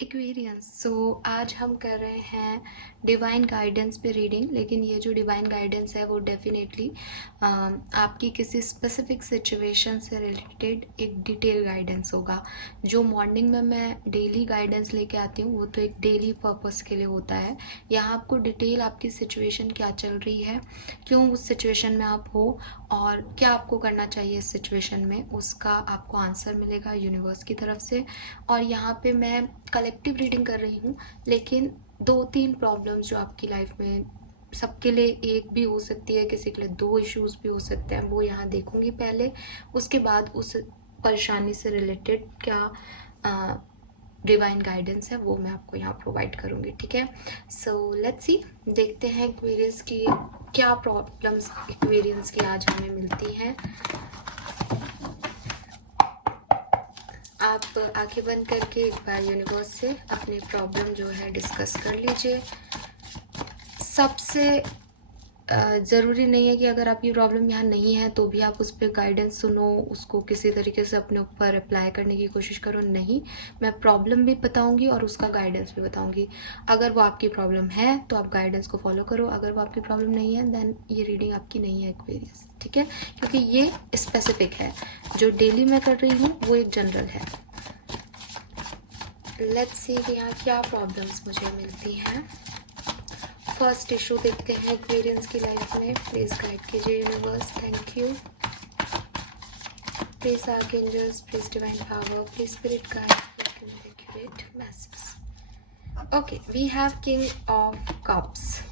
Aquarians. आज हम कर रहे हैं डिवाइन गाइडेंस पे रीडिंग, लेकिन ये जो डिवाइन गाइडेंस है वो डेफिनेटली आपकी किसी स्पेसिफिक सिचुएशन से रिलेटेड एक डिटेल गाइडेंस होगा। जो मॉर्निंग में मैं डेली गाइडेंस लेके आती हूँ वो तो एक डेली पर्पस के लिए होता है। यहाँ आपको डिटेल आपकी सिचुएशन क्या चल रही है, क्यों उस सिचुएशन में आप हो और क्या आपको करना चाहिए इस सिचुएशन में, उसका आपको आंसर मिलेगा यूनिवर्स की तरफ से। और यहाँ पे मैं कलेक्टिव रीडिंग कर रही हूँ, लेकिन 2-3 प्रॉब्लम्स जो आपकी लाइफ में सबके लिए एक भी हो सकती है, किसी के लिए 2 इश्यूज भी हो सकते हैं, वो यहाँ देखूंगी पहले। उसके बाद उस परेशानी से रिलेटेड क्या डिवाइन गाइडेंस है वो मैं आपको यहाँ प्रोवाइड करूँगी। ठीक है, सो लेट्स सी, देखते हैं एक्वेरियंस की क्या प्रॉब्लम्स एक्वेरियंस की आज हमें मिलती हैं। आप आंखें बंद करके एक बार यूनिवर्स से अपनी प्रॉब्लम जो है डिस्कस कर लीजिए। सबसे ज़रूरी नहीं है कि अगर आपकी प्रॉब्लम यहाँ नहीं है तो भी आप उस पर गाइडेंस सुनो, उसको किसी तरीके से अपने ऊपर अप्लाई करने की कोशिश करो। नहीं, मैं प्रॉब्लम भी बताऊंगी और उसका गाइडेंस भी बताऊंगी। अगर वो आपकी प्रॉब्लम है तो आप गाइडेंस को फॉलो करो, अगर वो आपकी प्रॉब्लम नहीं है देन ये रीडिंग आपकी नहीं है एक्वेरियस। ठीक है, क्योंकि ये स्पेसिफिक है। जो डेली मैं कर रही हूँ वो एक जनरल है। लेट्स सी यहाँ क्या प्रॉब्लम्स मुझे मिलती हैं। फर्स्ट इशू देखते हैं एक्वेरियंस की लाइफ में। प्लीज गाइड कीजिए universe, thank you. Please archangels, please divine power, please spirit guide, accurate message. Okay, we have king of cups.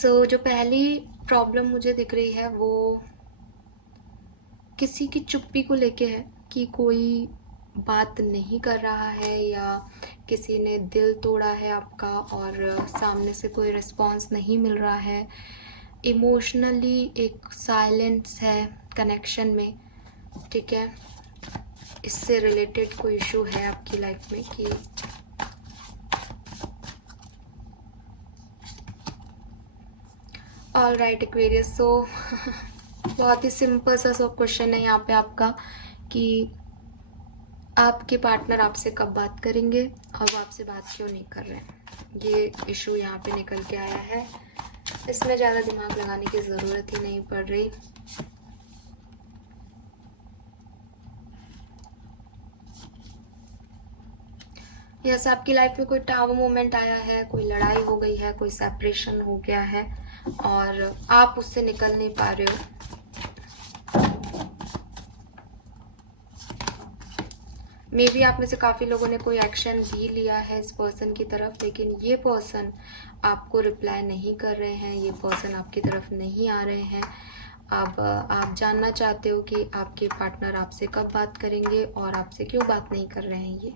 जो पहली प्रॉब्लम मुझे दिख रही है वो किसी की चुप्पी को लेके है, कि कोई बात नहीं कर रहा है या किसी ने दिल तोड़ा है आपका और सामने से कोई रिस्पॉन्स नहीं मिल रहा है। इमोशनली एक साइलेंस है कनेक्शन में। ठीक है, इससे रिलेटेड कोई इशू है आपकी लाइफ में कि ऑल राइट एक्वेरियस। बहुत ही सिंपल सा सब क्वेश्चन है यहाँ पे आपका कि आपके पार्टनर आपसे कब बात करेंगे और वो आपसे बात क्यों नहीं कर रहे हैं। ये इशू यहाँ पे निकल के आया है। इसमें ज़्यादा दिमाग लगाने की ज़रूरत ही नहीं पड़ रही। यस, आपकी लाइफ में कोई टावर मोमेंट आया है, कोई लड़ाई हो गई है, कोई सेपरेशन हो गया है और आप उससे निकल नहीं पा रहे हो। मे बी आप में से काफ़ी लोगों ने कोई एक्शन भी लिया है इस पर्सन की तरफ, लेकिन ये पर्सन आपको रिप्लाई नहीं कर रहे हैं, ये पर्सन आपकी तरफ नहीं आ रहे हैं। अब आप जानना चाहते हो कि आपके पार्टनर आपसे कब बात करेंगे और आपसे क्यों बात नहीं कर रहे हैं ये।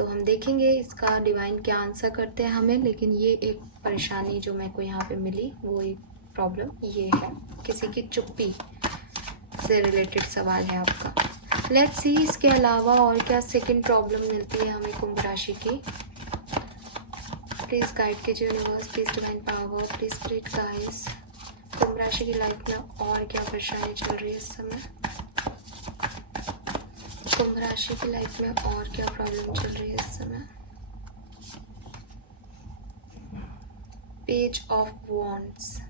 हम देखेंगे इसका डिवाइन क्या आंसर करते हैं हमें। लेकिन ये एक परेशानी जो मेरे को यहाँ पे मिली, वो एक प्रॉब्लम ये है, किसी की चुप्पी से रिलेटेड सवाल है आपका। लेट्स सी इसके अलावा और क्या सेकंड प्रॉब्लम मिलती है हमें कुंभ राशि की। प्लीज गाइड कीजिए universe, please divine power, please spirit guides. Kumbh राशि की लाइफ में और क्या परेशानी चल रही है इस समय। कुंभ राशि की लाइफ में और क्या प्रॉब्लम चल रही है इस समय। Page of wands.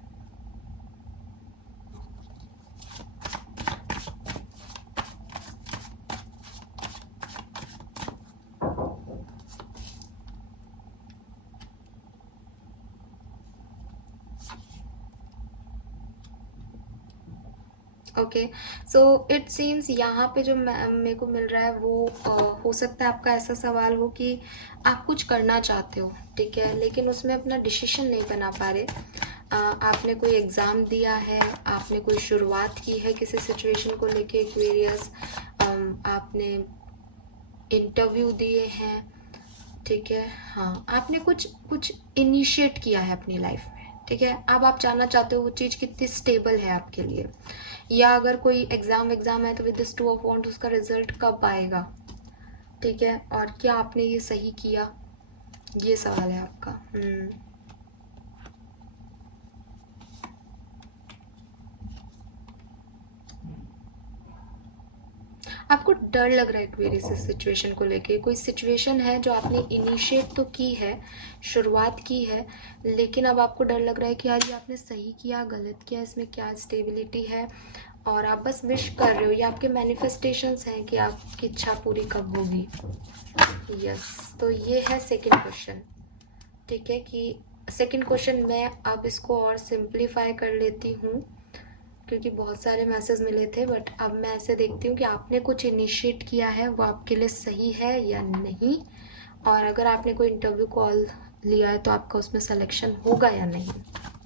Okay, so it seems यहाँ पे जो मेरे को मिल रहा है वो हो सकता है आपका ऐसा सवाल हो कि आप कुछ करना चाहते हो, ठीक है, लेकिन उसमें अपना डिसीजन नहीं बना पा रहे। आपने कोई एग्ज़ाम दिया है, आपने कोई शुरुआत की है किसी सिचुएशन को लेके एक्वेरियस, आपने इंटरव्यू दिए हैं, ठीक है, हाँ, आपने कुछ कुछ इनिशिएट किया है अपनी लाइफ में। ठीक है, अब आप जानना चाहते हो वो चीज़ कितनी स्टेबल है आपके लिए, या अगर कोई एग्ज़ाम है तो विद दिस 2 ऑफ वॉन्ड्स उसका रिजल्ट कब आएगा। ठीक है, और क्या आपने ये सही किया, ये सवाल है आपका। आपको डर लग रहा है एक्वेरियस इस सिचुएशन को लेके। कोई सिचुएशन है जो आपने इनिशिएट तो की है, शुरुआत की है, लेकिन अब आपको डर लग रहा है कि यार ये आपने सही किया गलत किया, इसमें क्या स्टेबिलिटी है, और आप बस विश कर रहे हो। ये आपके मैनिफेस्टेशंस हैं कि आपकी इच्छा पूरी कब होगी। यस, तो ये है सेकंड क्वेश्चन। ठीक है, कि सेकंड क्वेश्चन मैं अब इसको और सिंप्लीफाई कर लेती हूँ क्योंकि बहुत सारे मैसेज मिले थे, बट अब मैं ऐसे देखती हूँ कि आपने कुछ इनिशिएट किया है, वो आपके लिए सही है या नहीं, और अगर आपने कोई इंटरव्यू कॉल लिया है तो आपका उसमें सिलेक्शन होगा या नहीं।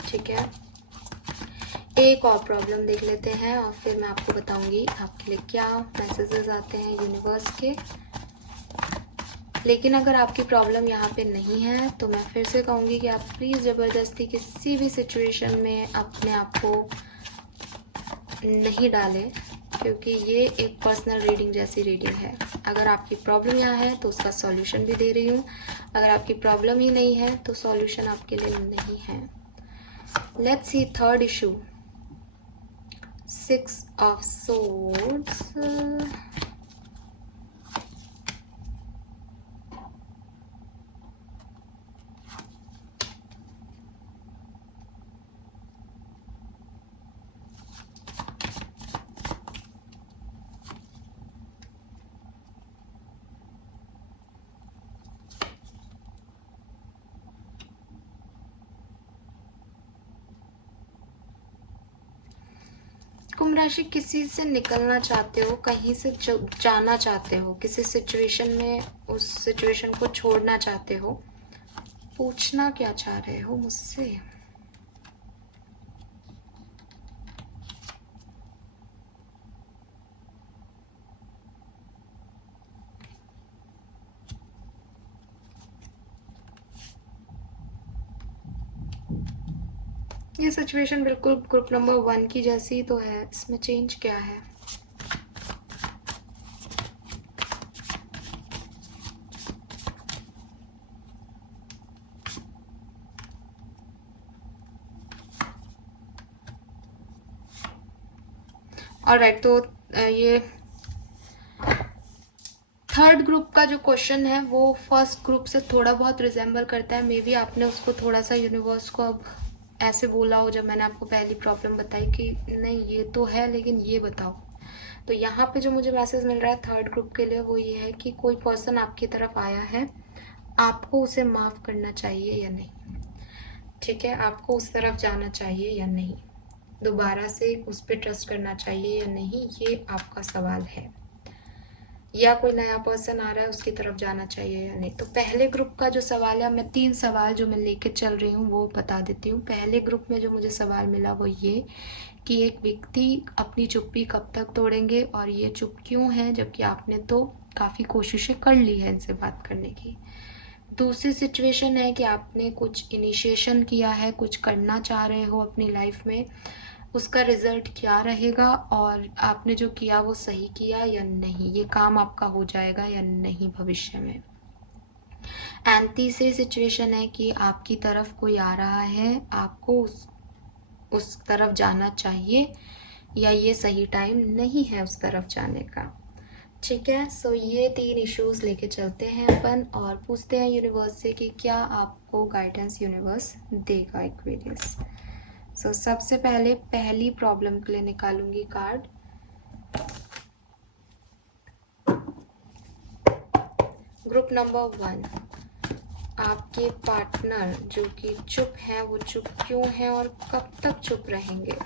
ठीक है, एक और प्रॉब्लम देख लेते हैं और फिर मैं आपको बताऊंगी आपके लिए क्या मैसेजेस आते हैं यूनिवर्स के। लेकिन अगर आपकी प्रॉब्लम यहाँ पे नहीं है तो मैं फिर से कहूँगी कि आप प्लीज़ ज़बरदस्ती किसी भी सिचुएशन में अपने आप को नहीं डालें, क्योंकि ये एक पर्सनल रीडिंग जैसी रीडिंग है। अगर आपकी प्रॉब्लम यहाँ है तो उसका सॉल्यूशन भी दे रही हूँ, अगर आपकी प्रॉब्लम ही नहीं है तो सॉल्यूशन आपके लिए नहीं है। Let's see third issue, 6 of Swords। कुंभ राशि किसी से निकलना चाहते हो, कहीं से जाना चाहते हो, किसी सिचुएशन में उस सिचुएशन को छोड़ना चाहते हो। पूछना क्या चाह रहे हो मुझसे? ये सिचुएशन बिल्कुल ग्रुप नंबर 1 की जैसी ही तो है, इसमें चेंज क्या है? ऑलराइट, तो ये थर्ड ग्रुप का जो क्वेश्चन है वो फर्स्ट ग्रुप से थोड़ा बहुत रिजेंबल करता है। मे बी आपने उसको थोड़ा सा यूनिवर्स को अब ऐसे बोला हो जब मैंने आपको पहली प्रॉब्लम बताई कि नहीं ये तो है लेकिन ये बताओ। तो यहाँ पे जो मुझे मैसेज मिल रहा है थर्ड ग्रुप के लिए वो ये है कि कोई पर्सन आपकी तरफ आया है, आपको उसे माफ़ करना चाहिए या नहीं। ठीक है, आपको उस तरफ जाना चाहिए या नहीं, दोबारा से उस पर ट्रस्ट करना चाहिए या नहीं, ये आपका सवाल है। या कोई नया पर्सन आ रहा है उसकी तरफ जाना चाहिए या नहीं। तो पहले ग्रुप का जो सवाल है, मैं 3 सवाल जो मैं लेके चल रही हूँ वो बता देती हूँ। पहले ग्रुप में जो मुझे सवाल मिला वो ये कि एक व्यक्ति अपनी चुप्पी कब तक तोड़ेंगे और ये चुप क्यों है, जबकि आपने तो काफ़ी कोशिशें कर ली है इनसे बात करने की। दूसरी सिचुएशन है कि आपने कुछ इनिशिएशन किया है, कुछ करना चाह रहे हो अपनी लाइफ में, उसका रिजल्ट क्या रहेगा और आपने जो किया वो सही किया या नहीं, ये काम आपका हो जाएगा या नहीं भविष्य में। एंड तीसरी सिचुएशन है कि आपकी तरफ कोई आ रहा है, आपको उस तरफ जाना चाहिए या ये सही टाइम नहीं है उस तरफ जाने का। ठीक है, सो ये 3 इश्यूज लेके चलते हैं अपन और पूछते हैं यूनिवर्स से कि क्या आपको गाइडेंस यूनिवर्स देगा एक्वेरियस। सो सबसे पहले पहली प्रॉब्लम के लिए निकालूंगी कार्ड। ग्रुप नंबर 1, आपके पार्टनर जो कि चुप है वो चुप क्यों है और कब तक चुप रहेंगे।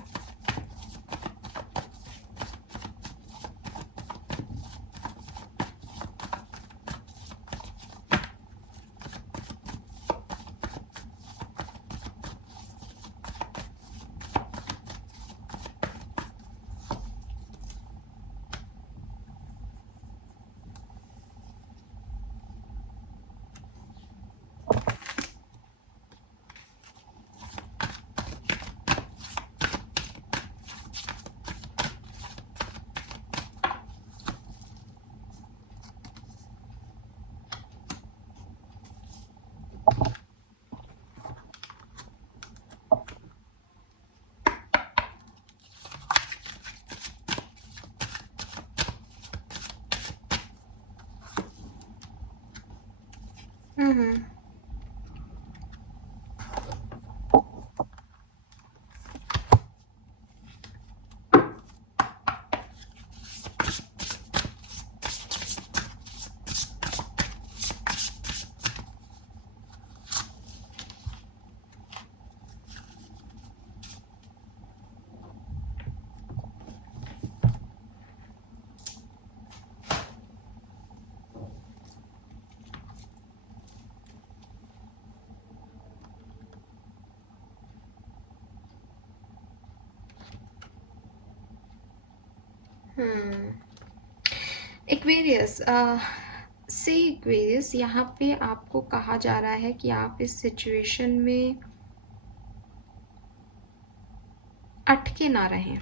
हम्म। हम्म। एक्वेरियस, से एक्वेरियस, यहाँ पे आपको कहा जा रहा है कि आप इस सिचुएशन में अटके ना रहें।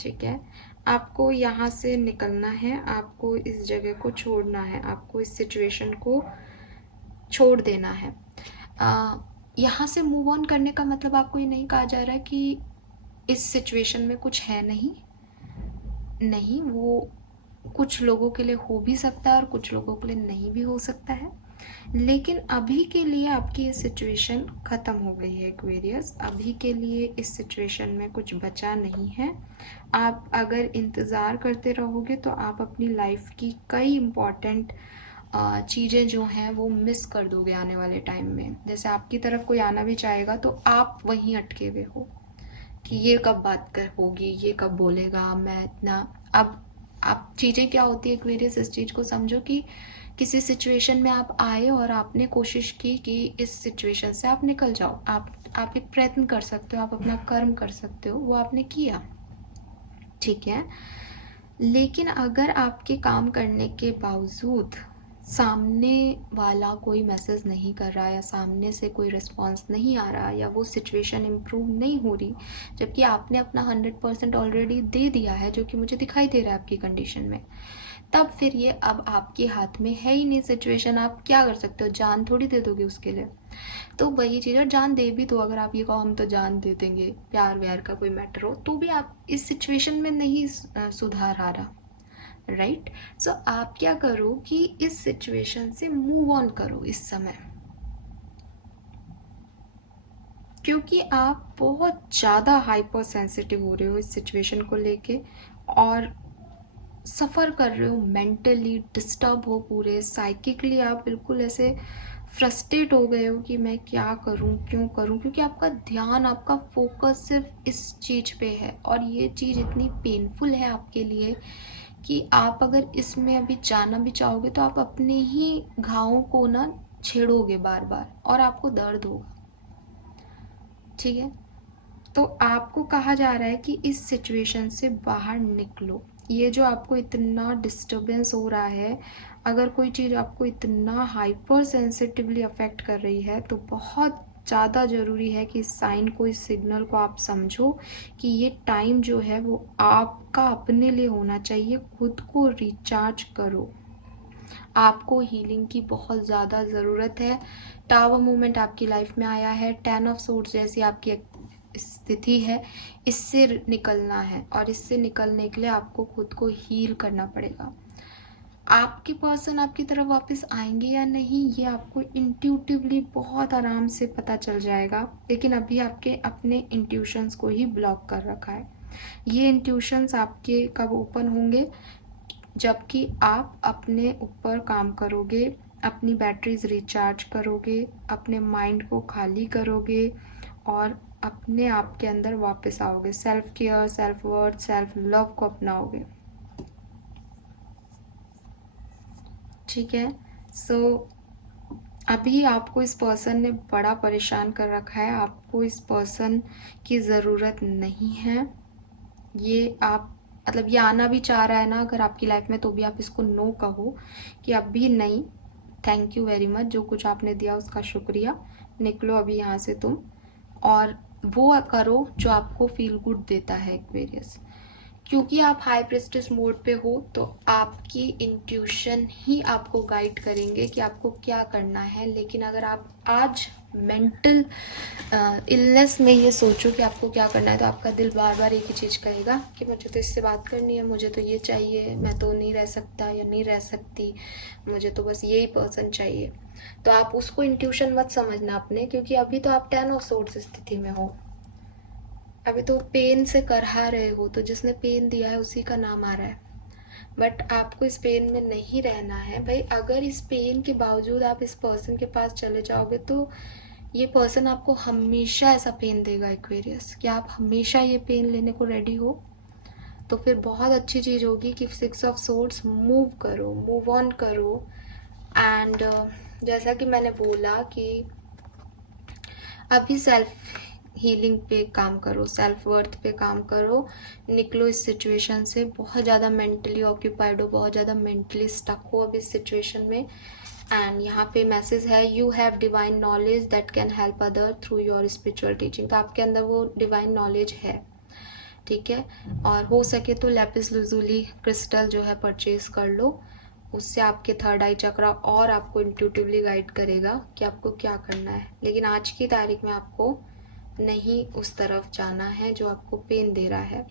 ठीक है, आपको यहाँ से निकलना है, आपको इस जगह को छोड़ना है, आपको इस सिचुएशन को छोड़ देना है। यहाँ से मूव ऑन करने का मतलब आपको ये नहीं कहा जा रहा है कि इस सिचुएशन में कुछ है नहीं। नहीं, वो कुछ लोगों के लिए हो भी सकता है और कुछ लोगों के लिए नहीं भी हो सकता है, लेकिन अभी के लिए आपकी ये सिचुएशन ख़त्म हो गई है एक्वेरियस। अभी के लिए इस सिचुएशन में कुछ बचा नहीं है। आप अगर इंतज़ार करते रहोगे तो आप अपनी लाइफ की कई इम्पॉर्टेंट चीज़ें जो हैं वो मिस कर दोगे आने वाले टाइम में। जैसे आपकी तरफ कोई आना भी चाहेगा तो आप वहीं अटके हुए हो कि ये कब बात कर होगी, ये कब बोलेगा, मैं इतना। अब आप चीज़ें क्या होती है एक्वेरियस, इस चीज़ को समझो कि किसी सिचुएशन में आप आए और आपने कोशिश की कि इस सिचुएशन से आप निकल जाओ। आप एक प्रयत्न कर सकते हो, आप अपना कर्म कर सकते हो, वो आपने किया, ठीक है। लेकिन अगर आपके काम करने के बावजूद सामने वाला कोई मैसेज नहीं कर रहा या सामने से कोई रिस्पॉन्स नहीं आ रहा या वो सिचुएशन इम्प्रूव नहीं हो रही, जबकि आपने अपना 100% ऑलरेडी दे दिया है, जो कि मुझे दिखाई दे रहा है आपकी कंडीशन में, तब फिर ये अब आपके हाथ में है ही नहीं सिचुएशन। आप क्या कर सकते हो, जान थोड़ी दे दोगे उसके लिए। तो वही चीज़, और जान दे भी दो, अगर आप ये कहो हम तो जान दे देंगे, प्यार व्यार का कोई मैटर हो, तो भी आप इस सिचुएशन में नहीं सुधार आ रहा, राइट। सो आप क्या करो कि इस सिचुएशन से मूव ऑन करो इस समय, क्योंकि आप बहुत ज़्यादा हाइपर सेंसिटिव हो रहे हो इस सिचुएशन को लेके, और सफ़र कर रहे हो, मेंटली डिस्टर्ब हो, पूरे साइकिकली आप बिल्कुल ऐसे फ्रस्ट्रेट हो गए हो कि मैं क्या करूं, क्यों करूं, क्योंकि आपका ध्यान, आपका फोकस सिर्फ इस चीज़ पे है, और ये चीज़ इतनी पेनफुल है आपके लिए कि आप अगर इसमें अभी जाना भी चाहोगे तो आप अपने ही घावों को ना छेड़ोगे बार बार और आपको दर्द होगा, ठीक है। तो आपको कहा जा रहा है कि इस सिचुएशन से बाहर निकलो। ये जो आपको इतना डिस्टरबेंस हो रहा है, अगर कोई चीज़ आपको इतना हाइपर सेंसिटिवली अफेक्ट कर रही है तो बहुत ज़्यादा ज़रूरी है कि इस साइन को, इस सिग्नल को आप समझो कि ये टाइम जो है वो आपका अपने लिए होना चाहिए। खुद को रिचार्ज करो, आपको हीलिंग की बहुत ज़्यादा ज़रूरत है। टावर मूवमेंट आपकी लाइफ में आया है, 10 ऑफ सोर्ड्स जैसी आपकी स्थिति है, इससे निकलना है, और इससे निकलने के लिए आपको खुद को हील करना पड़ेगा। आपके पर्सन आपकी तरफ वापस आएंगे या नहीं, ये आपको इंट्यूटिवली बहुत आराम से पता चल जाएगा, लेकिन अभी आपके अपने इंट्यूशंस को ही ब्लॉक कर रखा है। ये इंट्यूशंस आपके कब ओपन होंगे, जबकि आप अपने ऊपर काम करोगे, अपनी बैटरीज रिचार्ज करोगे, अपने माइंड को खाली करोगे और अपने आप के अंदर वापस आओगे, self care, self worth, self love को अपनाओगे, ठीक है। सो अभी आपको इस पर्सन ने बड़ा परेशान कर रखा है, आपको इस पर्सन की ज़रूरत नहीं है। ये आप मतलब ये आना भी चाह रहा है ना अगर आपकी लाइफ में, तो भी आप इसको नो कहो कि अभी नहीं, थैंक यू वेरी मच, जो कुछ आपने दिया उसका शुक्रिया, निकलो अभी यहाँ से तुम, और वो करो जो आपको फील गुड देता है एक्वेरियस। क्योंकि आप हाई प्रेस्टिस मोड पे हो तो आपकी इंट्यूशन ही आपको गाइड करेंगे कि आपको क्या करना है। लेकिन अगर आप आज मेंटल इलनेस में ये सोचो कि आपको क्या करना है, तो आपका दिल बार बार एक ही चीज़ कहेगा कि मुझे तो इससे बात करनी है, मुझे तो ये चाहिए, मैं तो नहीं रह सकता या नहीं रह सकती, मुझे तो बस यही पर्सन चाहिए। तो आप उसको इंट्यूशन मत समझना अपने, क्योंकि अभी तो आप 10 ऑफ सोर्स स्थिति में हो, अभी तो पेन से करहा रहे हो, तो जिसने पेन दिया है उसी का नाम आ रहा है। बट आपको इस पेन में नहीं रहना है भाई। अगर इस पेन के बावजूद आप इस पर्सन के पास चले जाओगे तो ये पर्सन आपको हमेशा ऐसा पेन देगा एक्वेरियस, कि आप हमेशा ये पेन लेने को रेडी हो। तो फिर बहुत अच्छी चीज़ होगी कि 6 ऑफ सोर्ड्स मूव करो, मूव ऑन करो। एंड जैसा कि मैंने बोला कि अभी सेल्फ हीलिंग पे काम करो, सेल्फ वर्थ पे काम करो, निकलो इस सिचुएशन से। बहुत ज़्यादा मेंटली ऑक्यूपाइड हो, बहुत ज़्यादा मेंटली स्टक हो अभी इस सिचुएशन में। एंड यहाँ पे मैसेज है, you have divine knowledge that can help other through your spiritual teaching. तो आपके अंदर वो डिवाइन नॉलेज है, ठीक है। और हो सके तो लैपिस लुजुली क्रिस्टल जो है परचेज कर लो, उससे आपके थर्ड आई चक्रा और आपको इंट्यूटिवली गाइड करेगा कि आपको क्या करना है। लेकिन आज की तारीख में आपको नहीं उस तरफ जाना है जो आपको पेन दे रहा है।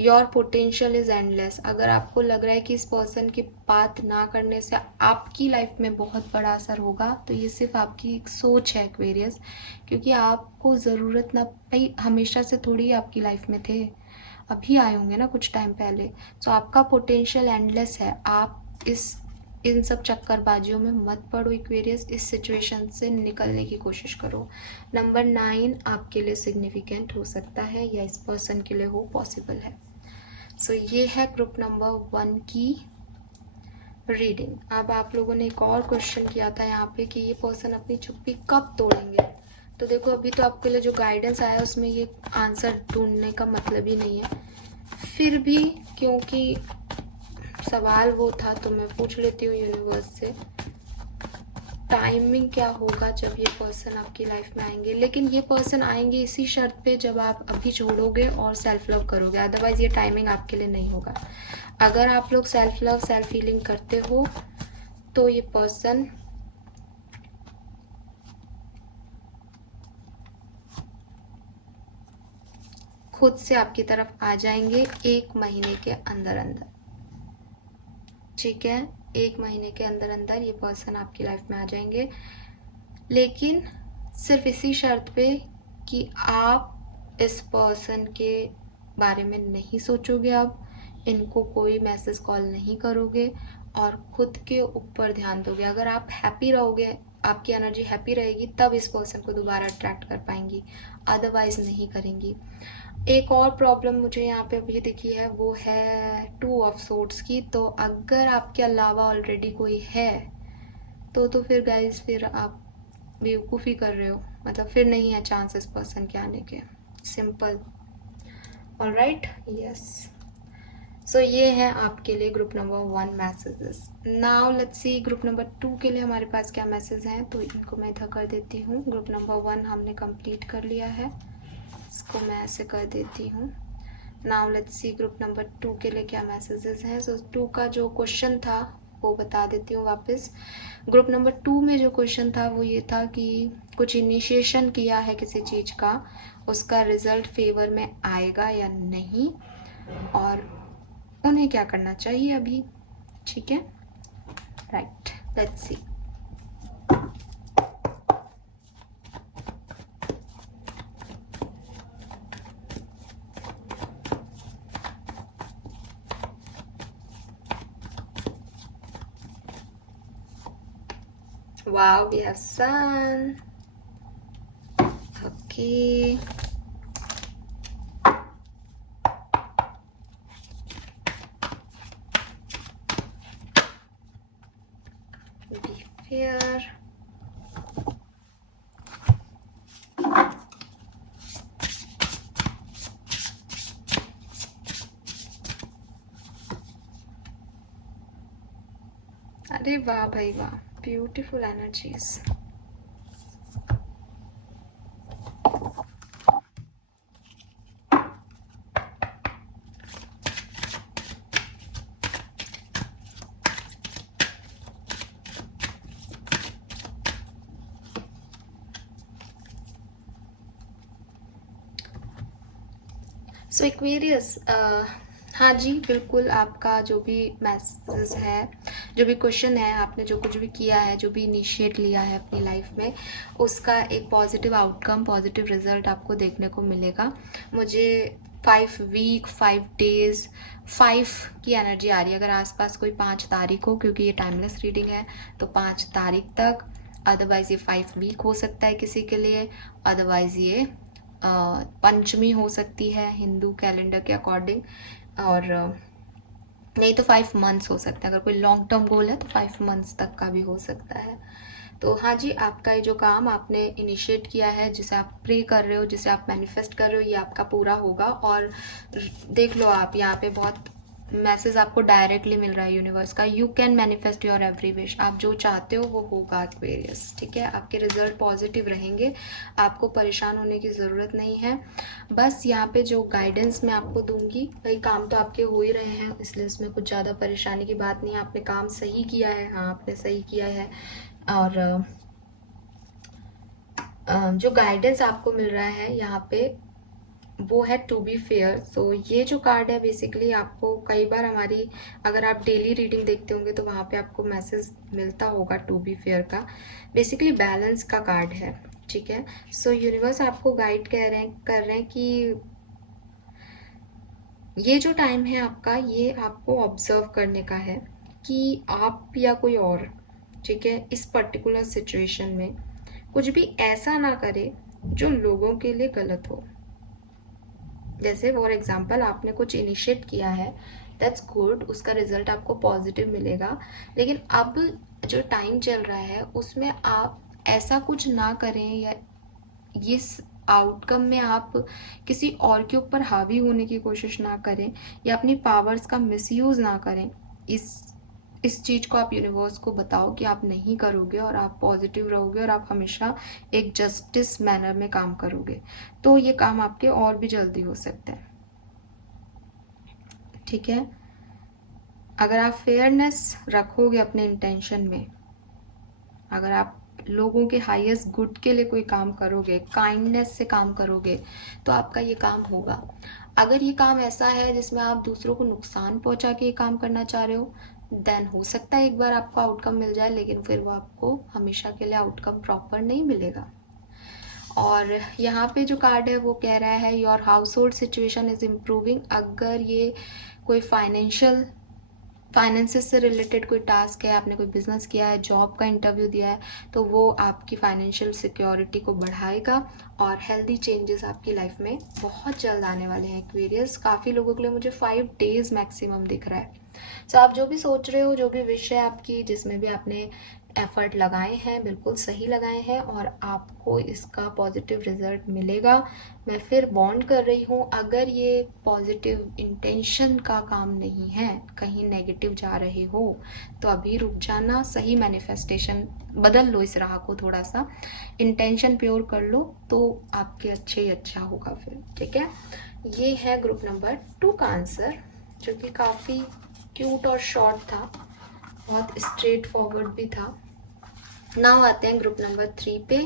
Your potential is endless. अगर आपको लग रहा है कि इस पर्सन की बात ना करने से आपकी लाइफ में बहुत बड़ा असर होगा, तो ये सिर्फ आपकी एक सोच है एक्वेरियस, क्योंकि आपको ज़रूरत ना, भाई हमेशा से थोड़ी आपकी लाइफ में थे, अभी आए होंगे ना कुछ टाइम पहले। सो आपका पोटेंशियल एंडलेस है। आप इन सब चक्करबाजियों में मत पड़ो एक्वेरियस, इस सिचुएशन से निकलने की कोशिश करो। नंबर 9 आपके लिए सिग्निफिकेंट हो सकता है या इस पर्सन के लिए हो पॉसिबल है। सो ये है ग्रुप नंबर 1 की रीडिंग। अब आप लोगों ने एक और क्वेश्चन किया था यहाँ पे कि ये पर्सन अपनी चुप्पी कब तोड़ेंगे। तो देखो अभी तो आपके लिए जो गाइडेंस आया उसमें ये आंसर ढूंढने का मतलब ही नहीं है, फिर भी क्योंकि सवाल वो था तो मैं पूछ लेती हूँ यूनिवर्स से, टाइमिंग क्या होगा जब ये पर्सन आपकी लाइफ में आएंगे। लेकिन ये पर्सन आएंगे इसी शर्त पे जब आप अभी छोड़ोगे और सेल्फ लव करोगे, अदरवाइज ये टाइमिंग आपके लिए नहीं होगा। अगर आप लोग सेल्फ लव सेल्फ हीलिंग करते हो तो ये पर्सन खुद से आपकी तरफ आ जाएंगे 1 महीने के अंदर अंदर, ठीक है। 1 महीने के अंदर अंदर ये पर्सन आपकी लाइफ में आ जाएंगे, लेकिन सिर्फ इसी शर्त पे कि आप इस पर्सन के बारे में नहीं सोचोगे, अब इनको कोई मैसेज कॉल नहीं करोगे और खुद के ऊपर ध्यान दोगे। अगर आप हैप्पी रहोगे, आपकी एनर्जी हैप्पी रहेगी, तब इस पर्सन को दोबारा अट्रैक्ट कर पाएंगी, अदरवाइज नहीं करेंगी। एक और प्रॉब्लम मुझे यहाँ पे अभी दिखी है, वो है 2 ऑफ सोर्ड्स की। तो अगर आपके अलावा ऑलरेडी कोई है तो फिर गाइज फिर आप बेवकूफ़ी कर रहे हो, मतलब फिर नहीं है चांस इस पर्सन के आने के, सिंपल। Alright, yes. सो ये है आपके लिए group number 1 messages. Now let's see group number 2 के लिए हमारे पास क्या मैसेज हैं, तो इनको मैं इधर कर देती हूँ। ग्रुप नंबर 1 हमने कंप्लीट कर लिया है, इसको मैं ऐसे कर देती हूँ। Now let's see group number 2 के लिए क्या मैसेजेस हैं। सो 2 का जो क्वेश्चन था वो बता देती हूँ वापस। ग्रुप नंबर 2 में जो क्वेश्चन था वो ये था कि कुछ इनिशिएशन किया है किसी चीज़ का, उसका रिजल्ट फेवर में आएगा या नहीं, और उन्हें क्या करना चाहिए अभी, ठीक है। Right, let's see. Wow, we have sun. Okay. Be fair. अरे वाह भाई वाह, ब्यूटीफुल एनर्जीज। सो एक्वेरियस, हाँ जी बिल्कुल, आपका जो भी मैसेज है, जो भी क्वेश्चन है, आपने जो कुछ भी किया है, जो भी इनिशिएट लिया है अपनी लाइफ में, उसका एक पॉजिटिव आउटकम, पॉजिटिव रिजल्ट आपको देखने को मिलेगा। मुझे 5 वीक 5 डेज 5 की एनर्जी आ रही है। अगर आसपास कोई 5 तारीख हो, क्योंकि ये टाइमलेस रीडिंग है, तो 5 तारीख तक, अदरवाइज़ ये 5 वीक हो सकता है किसी के लिए, अदरवाइज़ ये पंचमी हो सकती है हिंदू कैलेंडर के अकॉर्डिंग, और नहीं तो 5 मंथ्स हो सकता है। अगर कोई लॉन्ग टर्म गोल है तो 5 मंथ्स तक का भी हो सकता है। तो हाँ जी, आपका ये जो काम आपने इनिशिएट किया है, जिसे आप प्रे कर रहे हो, जिसे आप मैनिफेस्ट कर रहे हो, ये आपका पूरा होगा। और देख लो, आप यहाँ पे बहुत मैसेज आपको डायरेक्टली मिल रहा है यूनिवर्स का। You can manifest your every wish. आप जो चाहते हो वो होगा एक्वेरियस, ठीक है। आपके रिजल्ट पॉजिटिव रहेंगे, आपको परेशान होने की ज़रूरत नहीं है। बस यहाँ पे जो गाइडेंस मैं आपको दूंगी, भाई काम तो आपके हो ही रहे हैं, इसलिए इसमें कुछ ज़्यादा परेशानी की बात नहीं है। आपने काम सही किया है, हाँ आपने सही किया है। और जो गाइडेंस आपको मिल रहा है यहाँ पे, वो है टू बी फेयर। सो ये जो कार्ड है, बेसिकली आपको कई बार हमारी, अगर आप डेली रीडिंग देखते होंगे तो वहाँ पे आपको मैसेज मिलता होगा टू बी फेयर का। बेसिकली बैलेंस का कार्ड है, ठीक है। सो यूनिवर्स आपको गाइड कर रहे हैं कि ये जो टाइम है आपका, ये आपको ऑब्जर्व करने का है कि आप या कोई और, ठीक है, इस पर्टिकुलर सिचुएशन में कुछ भी ऐसा ना करे जो लोगों के लिए गलत हो। जैसे फॉर एग्जाम्पल, आपने कुछ इनिशिएट किया है, दैट्स गुड, उसका रिजल्ट आपको पॉजिटिव मिलेगा। लेकिन अब जो टाइम चल रहा है उसमें आप ऐसा कुछ ना करें, या इस आउटकम में आप किसी और के ऊपर हावी होने की कोशिश ना करें, या अपनी पावर्स का मिसयूज़ ना करें। इस चीज़ को आप यूनिवर्स को बताओ कि आप नहीं करोगे, और आप पॉजिटिव रहोगे, और आप हमेशा एक जस्टिस मैनर में काम करोगे, तो ये काम आपके और भी जल्दी हो सकते हैं, ठीक है। अगर आप फेयरनेस रखोगे अपने इंटेंशन में, अगर आप लोगों के हाईएस्ट गुड के लिए कोई काम करोगे, काइंडनेस से काम करोगे, तो आपका ये काम होगा। अगर ये काम ऐसा है जिसमें आप दूसरों को नुकसान पहुंचा के ये काम करना चाह रहे हो, देन हो सकता है एक बार आपको आउटकम मिल जाए, लेकिन फिर वो आपको हमेशा के लिए आउटकम प्रॉपर नहीं मिलेगा। और यहाँ पे जो कार्ड है वो कह रहा है your house hold situation is improving. अगर ये कोई फाइनेंसेस से रिलेटेड कोई टास्क है, आपने कोई बिजनेस किया है, जॉब का इंटरव्यू दिया है, तो वो आपकी फाइनेंशियल सिक्योरिटी को बढ़ाएगा, और हेल्दी चेंजेस आपकी लाइफ में बहुत जल्द आने वाले हैं एक्वेरियस। काफ़ी लोगों के लिए मुझे 5 डेज मैक्सिमम दिख रहा है। सो आप जो भी सोच रहे हो, जो भी विश है आपकी, जिसमें भी आपने एफर्ट लगाए हैं, बिल्कुल सही लगाए हैं, और आपको इसका पॉजिटिव रिजल्ट मिलेगा। मैं फिर वार्न कर रही हूँ, अगर ये पॉजिटिव इंटेंशन का काम नहीं है, कहीं नेगेटिव जा रहे हो, तो अभी रुक जाना, सही मैनिफेस्टेशन बदल लो, इस राह को थोड़ा सा इंटेंशन प्योर कर लो, तो आपके अच्छे ही अच्छा होगा फिर, ठीक है। ये है ग्रुप नंबर 2 का आंसर, जो कि काफ़ी क्यूट और शॉर्ट था, बहुत स्ट्रेट फॉरवर्ड भी था। नाउ आते हैं ग्रुप नंबर 3 पे।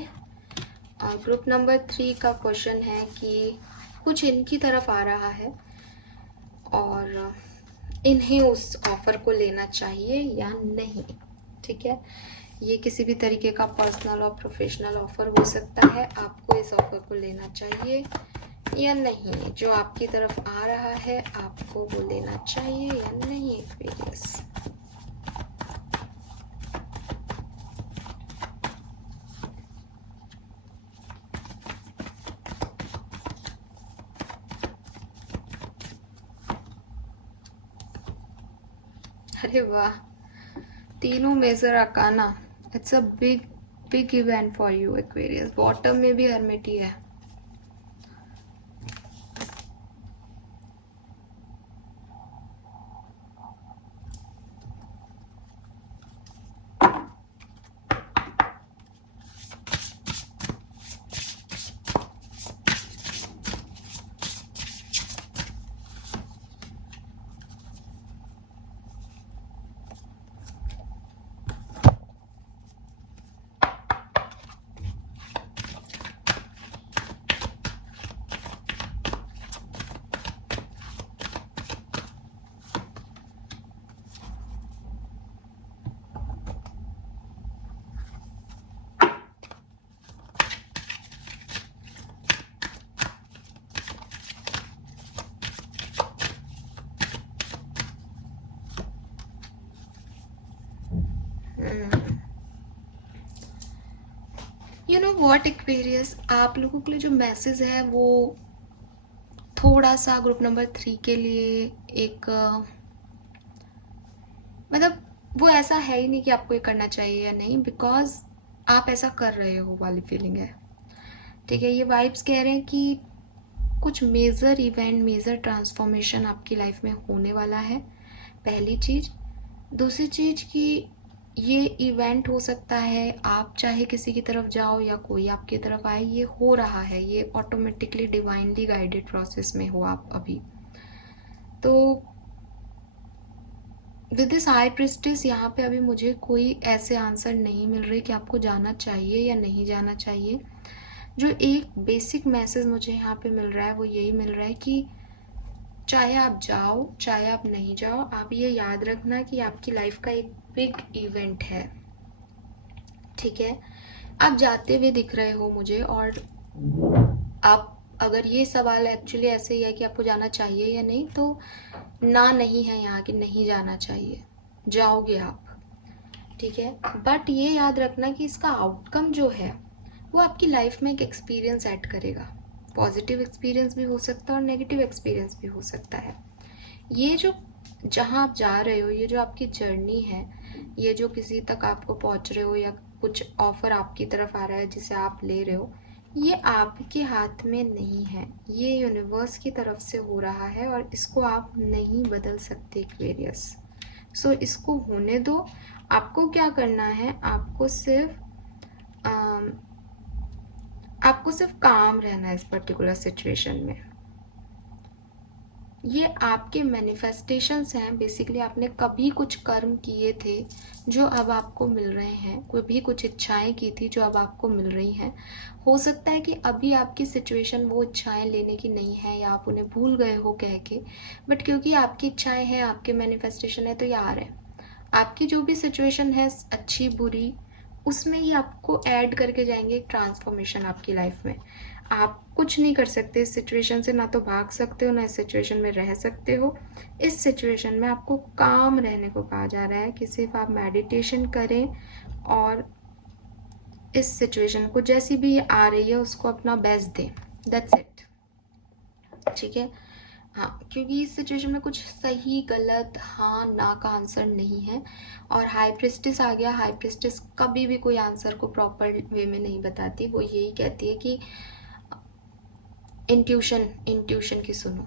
और ग्रुप नंबर 3 का क्वेश्चन है कि कुछ इनकी तरफ आ रहा है, और इन्हें उस ऑफर को लेना चाहिए या नहीं, ठीक है। ये किसी भी तरीके का पर्सनल और प्रोफेशनल ऑफर हो सकता है, आपको इस ऑफर को लेना चाहिए या नहीं। जो आपकी तरफ आ रहा है, आपको वो लेना चाहिए या नहीं एक्वेरियस। अरे वाह, तीनों major arcana, it's a big big event for you Aquarius. Bottom में भी हर्मिट ही है। यू नो व्हाट एक्वेरियस, आप लोगों के लिए जो मैसेज है वो थोड़ा सा ग्रुप नंबर 3 के लिए एक मतलब वो ऐसा है ही नहीं कि आपको ये करना चाहिए या नहीं, बिकॉज आप ऐसा कर रहे हो वाली फीलिंग है। ठीक है, ये वाइब्स कह रहे हैं कि कुछ मेजर इवेंट, मेजर ट्रांसफॉर्मेशन आपकी लाइफ में होने वाला है, पहली चीज़। दूसरी चीज़ कि ये इवेंट हो सकता है आप चाहे किसी की तरफ जाओ या कोई आपकी तरफ आए, ये हो रहा है, ये ऑटोमेटिकली डिवाइनली गाइडेड प्रोसेस में हो आप अभी। तो विद दिस हाई प्रिस्टेस यहाँ पे अभी मुझे कोई ऐसे आंसर नहीं मिल रहे कि आपको जाना चाहिए या नहीं जाना चाहिए। जो एक बेसिक मैसेज मुझे यहाँ पे मिल रहा है वो यही मिल रहा है कि चाहे आप जाओ चाहे आप नहीं जाओ, आप ये याद रखना कि आपकी लाइफ का एक बिग इवेंट है। ठीक है, आप जाते हुए दिख रहे हो मुझे, और आप अगर ये सवाल एक्चुअली ऐसे ही है कि आपको जाना चाहिए या नहीं, तो ना नहीं है यहाँ कि नहीं जाना चाहिए, जाओगे आप। ठीक है, बट ये याद रखना कि इसका आउटकम जो है वो आपकी लाइफ में एक एक्सपीरियंस ऐड करेगा। पॉजिटिव एक्सपीरियंस भी हो सकता है और नेगेटिव एक्सपीरियंस भी हो सकता है। ये जो जहाँ आप जा रहे हो, ये जो आपकी जर्नी है, ये जो किसी तक आपको पहुँच रहे हो या कुछ ऑफर आपकी तरफ आ रहा है जिसे आप ले रहे हो, ये आपके हाथ में नहीं है, ये यूनिवर्स की तरफ से हो रहा है और इसको आप नहीं बदल सकते एक्वेरियस। सो इसको होने दो। आपको क्या करना है, आपको सिर्फ काम रहना है इस पर्टिकुलर सिचुएशन में। ये आपके मैनिफेस्टेशंस हैं, बेसिकली आपने कभी कुछ कर्म किए थे जो अब आपको मिल रहे हैं, कोई भी कुछ इच्छाएं की थी जो अब आपको मिल रही हैं। हो सकता है कि अभी आपकी सिचुएशन वो इच्छाएं लेने की नहीं है या आप उन्हें भूल गए हो कह के, बट क्योंकि आपकी इच्छाएं हैं, आपके मैनिफेस्टेशन है, तो ये आ रहे हैं। आपकी जो भी सिचुएशन है अच्छी बुरी, उसमें ही आपको ऐड करके जाएंगे एक ट्रांसफॉर्मेशन आपकी लाइफ में। आप कुछ नहीं कर सकते इस सिचुएशन से, ना तो भाग सकते हो ना इस सिचुएशन में रह सकते हो। इस सिचुएशन में आपको काम रहने को कहा जा रहा है कि सिर्फ आप मेडिटेशन करें और इस सिचुएशन को जैसी भी आ रही है उसको अपना बेस्ट दें, दैट्स इट। ठीक है, हाँ, क्योंकि इस सिचुएशन में कुछ सही गलत हाँ ना का आंसर नहीं है। और हाई प्रिस्टिस आ गया। हाई प्रिस्टिस कभी भी कोई आंसर को प्रॉपर वे में नहीं बताती, वो यही कहती है कि इंट्यूशन की सुनो।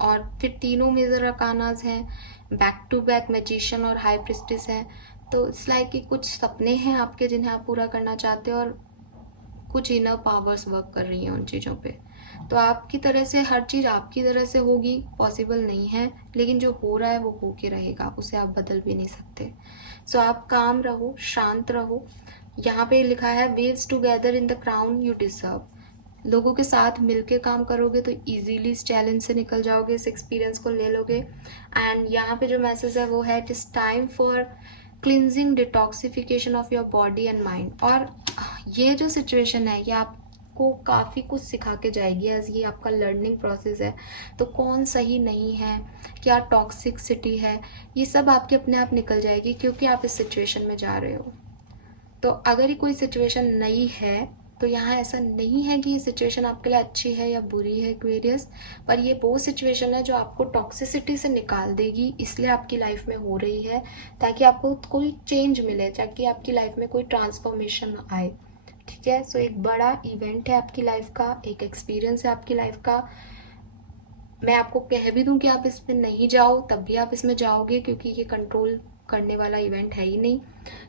और फिर तीनों मेजर अरकानाज हैं, बैक टू बैक मैजिशियन और हाई प्रिस्टिस है। तो इट्स लाइक कि कुछ सपने हैं आपके जिन्हें आप पूरा करना चाहते हो और कुछ इनर पावर्स वर्क कर रही हैं उन चीज़ों पे। तो आपकी तरह से हर चीज़ आपकी तरह से होगी पॉसिबल नहीं है, लेकिन जो हो रहा है वो हो के रहेगा, उसे आप बदल भी नहीं सकते। सो आप काम रहो, शांत रहो। यहाँ पे लिखा है waves together in the crown you deserve. लोगों के साथ मिलके काम करोगे तो इजीली इस चैलेंज से निकल जाओगे, इस एक्सपीरियंस को ले लोगे। एंड यहाँ पे जो मैसेज है वो है it is time for cleansing detoxification of your body and mind. और ये जो सिचुएशन है ये आपको काफ़ी कुछ सिखा के जाएगी, एज ये आपका लर्निंग प्रोसेस है। तो कौन सही नहीं है, क्या टॉक्सिसिटी है, ये सब आपके अपने आप निकल जाएगी क्योंकि आप इस सिचुएशन में जा रहे हो। तो अगर ये कोई सिचुएशन नई है तो यहाँ ऐसा नहीं है कि ये सिचुएशन आपके लिए अच्छी है या बुरी है एक्वेरियस, पर ये वो सिचुएशन है जो आपको टॉक्सिसिटी से निकाल देगी, इसलिए आपकी लाइफ में हो रही है, ताकि आपको कोई चेंज मिले, ताकि आपकी लाइफ में कोई ट्रांसफॉर्मेशन आए। ठीक है, सो एक बड़ा इवेंट है आपकी लाइफ का, एक एक्सपीरियंस है आपकी लाइफ का। मैं आपको कह भी दूं कि आप इसमें नहीं जाओ तब भी आप इसमें जाओगे, क्योंकि ये कंट्रोल करने वाला इवेंट है ही नहीं।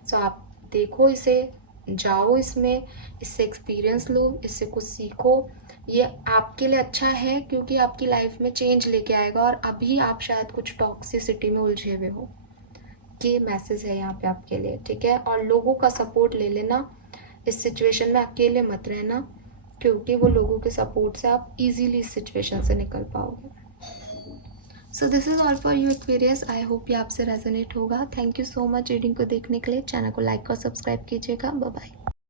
सो आप देखो इसे, जाओ इसमें, इससे एक्सपीरियंस लो, इससे कुछ सीखो। ये आपके लिए अच्छा है क्योंकि आपकी लाइफ में चेंज लेके आएगा, और अभी आप शायद कुछ टॉक्सिसिटी में उलझे हुए हो। ये मैसेज है यहाँ पे आपके लिए। ठीक है, और लोगों का सपोर्ट ले लेना, इस सिचुएशन में अकेले मत रहना, क्योंकि वो लोगों के सपोर्ट से आप इजीली इस सिचुएशन से निकल पाओगे। So this is all for you Aquarius. I hope ये आपसे रेजोनेट होगा। Thank you so much reading को देखने के लिए। चैनल को लाइक और सब्सक्राइब कीजिएगा। Bye bye.